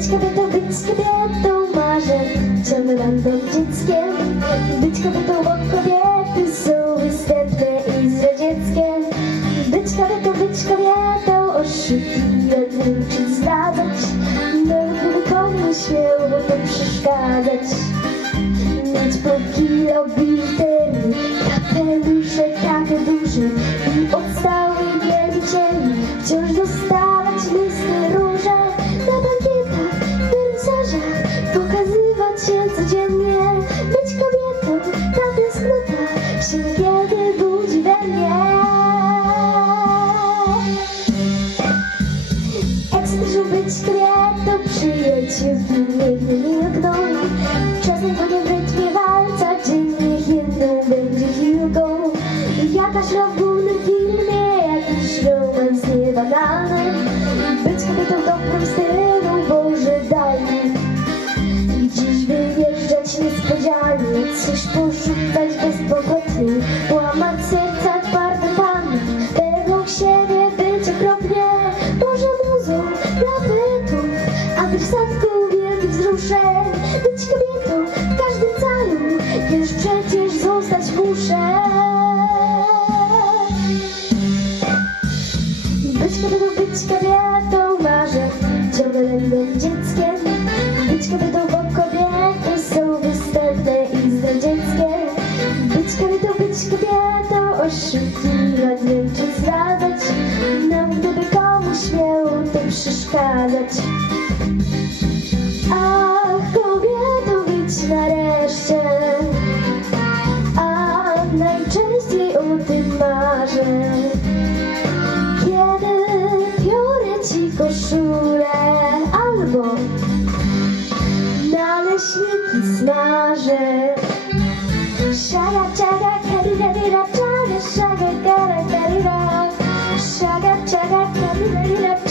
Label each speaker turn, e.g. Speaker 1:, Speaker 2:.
Speaker 1: być kobietą marzę, ciągle będę dzieckiem. Być kobietą, bo kobiety są występne i zdradzieckie. Być kobietą, być kobietą, oszukiwać, czy zdradzać. Nawet gdyby komuś miało to przeszkadzać. Mieć po kilo biterii, kapelusze takie Być kobietą, przyjaciółki nigdy nie milkną. Czasem to nie w rytmie walca, dzień niech jedną będzie chwilką. Jakaś rola w filmie, jakiś romans niebanalny. Być kobietą w dobrym stylu, Boże daj mi. I dziś wyjeżdżać niespodzianie, coś poszukać zostać muszę. Być kobietą, być kobietą marzę, ciągle będę dzieckiem. Być kobietą, bo kobiety są występne i zdradzieckie. Być kobietą, być kobietą, oszukiwać, wiem czy zdradzać. Nawet gdyby komuś miało to przeszkadzać. Ach, częściej o tym marzę. Kiedy biorę ci koszulę Albo naleśniki smażę. Szara, czara, karira, rira, czara, szara, gara, karira Szara, czara, karira, rira,